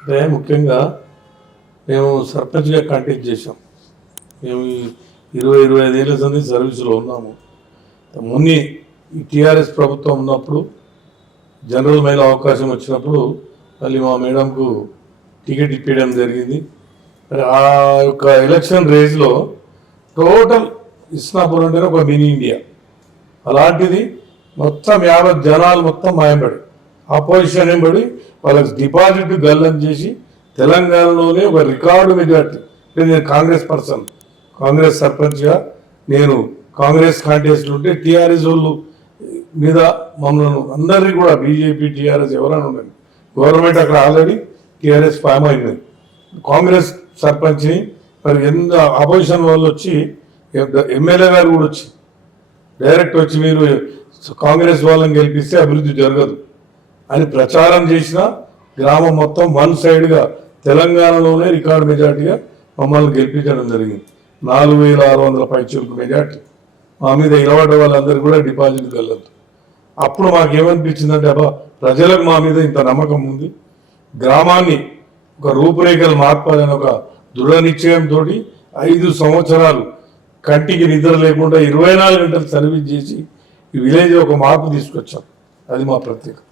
అంటే ముఖ్యంగా మేము సర్పంచ్గా కాంటాక్ట్ చేసాం. మేము 20-25 ఏళ్ళ సంది సర్వీసులో ఉన్నాము. మొన్న ఈ టీఆర్ఎస్ ప్రభుత్వం ఉన్నప్పుడు జనరల్ మైల్ అవకాశం వచ్చినప్పుడు మళ్ళీ మా మేడంకు టికెట్ ఇప్పించడం జరిగింది. మరి ఆ యొక్క ఎలక్షన్ రేస్లో టోటల్ ఇస్నాపూర్ అంటే ఒక మినీ ఇండియా. అలాంటిది మొత్తం 50 జనాలు మొత్తం మాయంపడి ఆపోజిషన్ ఏంబడి వాళ్ళకి డిపాజిట్ గల్లం చేసి తెలంగాణలోనే ఒక రికార్డు మెజార్టీ. నేను కాంగ్రెస్ పర్సన్, కాంగ్రెస్ సర్పంచ్గా నేను కాంగ్రెస్ కాంటెస్ట్ ఉంటే టీఆర్ఎస్ వాళ్ళు మీద మమ్మల్ని అందరినీ కూడా బీజేపీ టీఆర్ఎస్ ఎవరైనా ఉండండి, గవర్నమెంట్ అక్కడ ఆల్రెడీ టీఆర్ఎస్ ఫామ్ అయింది. కాంగ్రెస్ సర్పంచ్ని మరి ఎంత అపోజిషన్ వాళ్ళు వచ్చి ఎమ్మెల్యే గారు కూడా వచ్చి డైరెక్ట్ వచ్చి మీరు కాంగ్రెస్ వాళ్ళని గెలిపిస్తే అభివృద్ధి జరగదు అని ప్రచారం చేసిన గ్రామం మొత్తం వన్ సైడ్గా తెలంగాణలోనే రికార్డు మెజార్టీగా మమ్మల్ని గెలిపించడం జరిగింది. 4600 పైచులకు మెజార్టీ మా మీద ఇలవడ్డ వాళ్ళందరూ కూడా డిపాజిట్ వెళ్ళదు. అప్పుడు మాకేమనిపించిందంటే అబ్బా ప్రజలకు మా మీద ఇంత నమ్మకం ఉంది, గ్రామాన్ని ఒక రూపురేఖలు మార్పాలని ఒక దృఢ నిశ్చయంతో 5 సంవత్సరాలు కంటికి నిద్ర లేకుండా 24 గంటలు సర్వీస్ చేసి ఈ విలేజ్ ఒక మార్పు తీసుకొచ్చాం. అది మా ప్రత్యేకత.